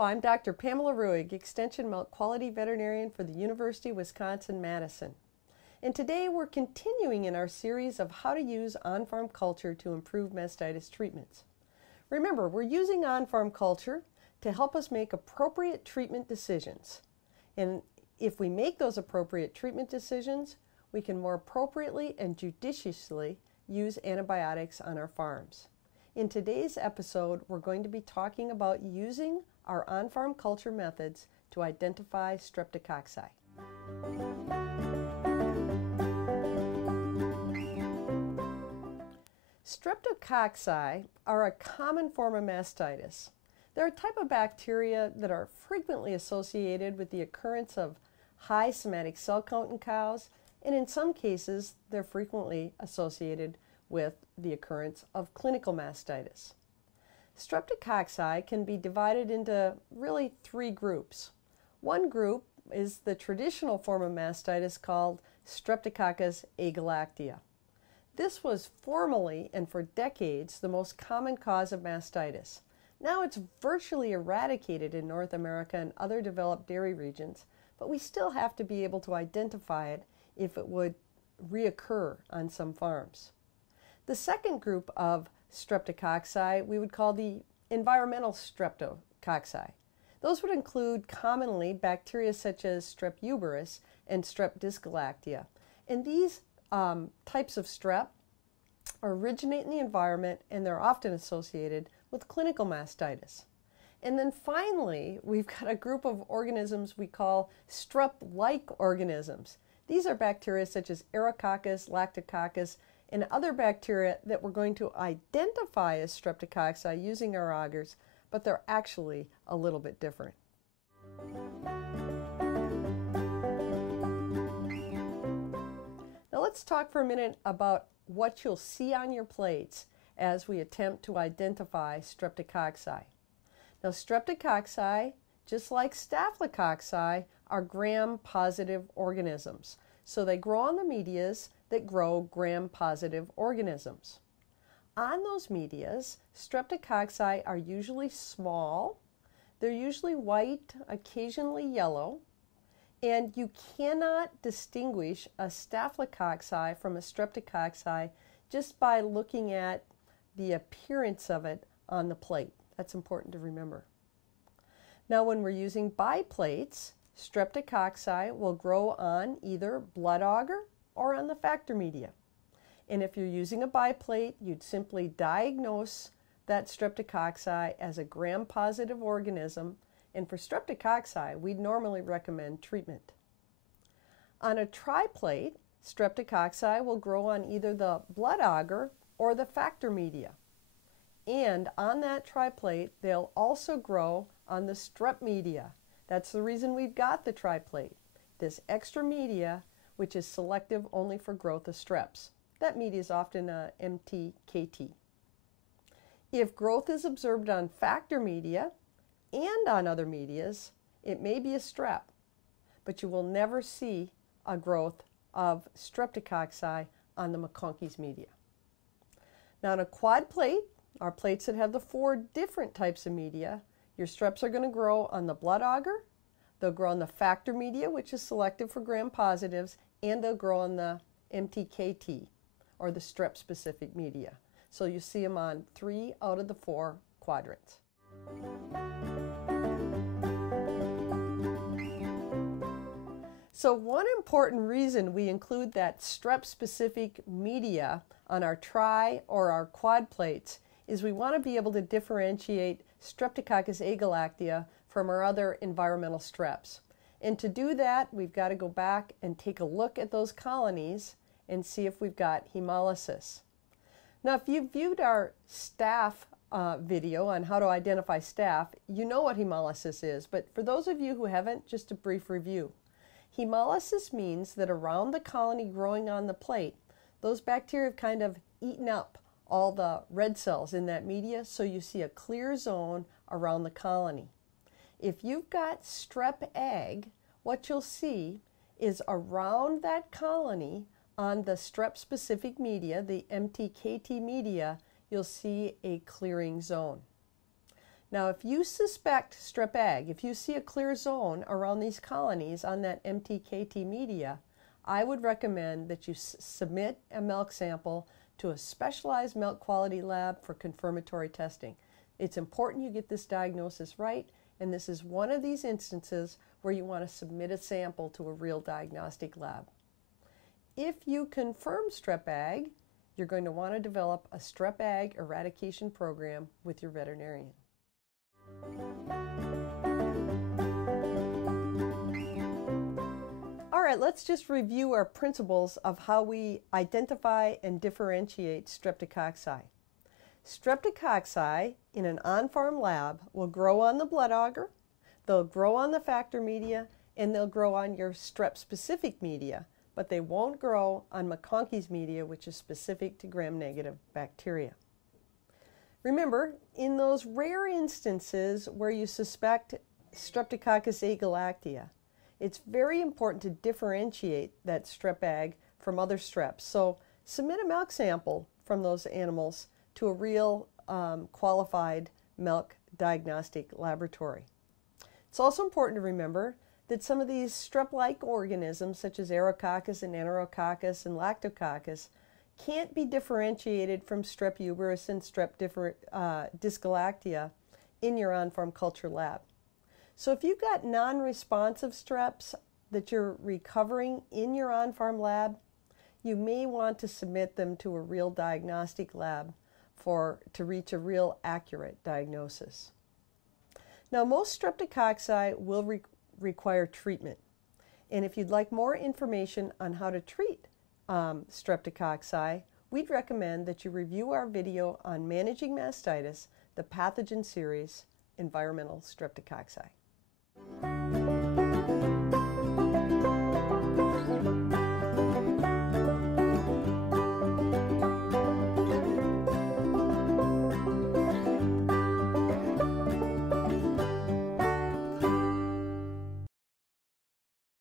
Hello, I'm Dr. Pamela Ruegg, Extension Milk Quality Veterinarian for the University of Wisconsin-Madison. And today we're continuing in our series of how to use on-farm culture to improve mastitis treatments. Remember, we're using on-farm culture to help us make appropriate treatment decisions. And if we make those appropriate treatment decisions, we can more appropriately and judiciously use antibiotics on our farms. In today's episode, we're going to be talking about using our on-farm culture methods to identify Streptococci. Streptococci are a common form of mastitis. They're a type of bacteria that are frequently associated with the occurrence of high somatic cell count in cows, and in some cases, they're frequently associated with the occurrence of clinical mastitis. Streptococci can be divided into really three groups. One group is the traditional form of mastitis called Streptococcus agalactia. This was formerly and for decades the most common cause of mastitis. Now it's virtually eradicated in North America and other developed dairy regions, but we still have to be able to identify it if it would reoccur on some farms. The second group of Streptococci we would call the environmental Streptococci. Those would include commonly bacteria such as Strep uberis and Strep disgalactia. And these types of strep originate in the environment and they're often associated with clinical mastitis. And then finally, we've got a group of organisms we call strep-like organisms. These are bacteria such as Aerococcus, Lactococcus, and other bacteria that we're going to identify as Streptococci using our agars, but they're actually a little bit different. Now let's talk for a minute about what you'll see on your plates as we attempt to identify Streptococci. Now Streptococci, just like Staphylococci, are gram-positive organisms. So they grow on the medias that grow gram-positive organisms. On those medias, Streptococci are usually small, they're usually white, occasionally yellow, and you cannot distinguish a Staphylococci from a Streptococci just by looking at the appearance of it on the plate. That's important to remember. Now when we're using biplates, Streptococci will grow on either blood agar or on the factor media. And if you're using a biplate, you'd simply diagnose that Streptococci as a gram-positive organism, and for Streptococci, we'd normally recommend treatment. On a triplate, Streptococci will grow on either the blood agar or the factor media. And on that triplate, they'll also grow on the strep media. That's the reason we've got the triplate, this extra media which is selective only for growth of streps. That media is often MTKT. If growth is observed on factor media and on other medias, it may be a strep, but you will never see a growth of Streptococci on the McConkey's media. Now on a quad plate, our plates that have the four different types of media, your streps are going to grow on the blood agar, they'll grow on the factor media, which is selective for gram-positives, and they'll grow on the MTKT, or the strep-specific media. So you see them on 3 out of the 4 quadrants. So one important reason we include that strep-specific media on our tri or our quad plates is we want to be able to differentiate Streptococcus agalactia from our other environmental streps. And to do that, we've got to go back and take a look at those colonies and see if we've got hemolysis. Now, if you've viewed our staph video on how to identify staph, you know what hemolysis is. But for those of you who haven't, just a brief review. Hemolysis means that around the colony growing on the plate, those bacteria have kind of eaten up all the red cells in that media, so you see a clear zone around the colony. If you've got strep ag, what you'll see is around that colony on the strep-specific media, the MTKT media, you'll see a clearing zone. Now, if you suspect strep ag, if you see a clear zone around these colonies on that MTKT media, I would recommend that you submit a milk sample to a specialized milk quality lab for confirmatory testing. It's important you get this diagnosis right, and this is one of these instances where you want to submit a sample to a real diagnostic lab. If you confirm strep ag, you're going to want to develop a strep ag eradication program with your veterinarian. All right, let's just review our principles of how we identify and differentiate Streptococci. Streptococci in an on-farm lab will grow on the blood agar, they'll grow on the factor media, and they'll grow on your strep-specific media, but they won't grow on McConkey's media, which is specific to gram-negative bacteria. Remember, in those rare instances where you suspect Streptococcus agalactiae, it's very important to differentiate that strep ag from other streps. So submit a milk sample from those animals to a real qualified milk diagnostic laboratory. It's also important to remember that some of these strep-like organisms, such as Aerococcus and Enterococcus and Lactococcus, can't be differentiated from Strep uberis and Strep disgalactia in your on-farm culture lab. So if you've got non-responsive streps that you're recovering in your on-farm lab, you may want to submit them to a real diagnostic lab to reach a real accurate diagnosis. Now, most Streptococci will require treatment. And if you'd like more information on how to treat Streptococci, we'd recommend that you review our video on managing mastitis, the pathogen series, environmental Streptococci.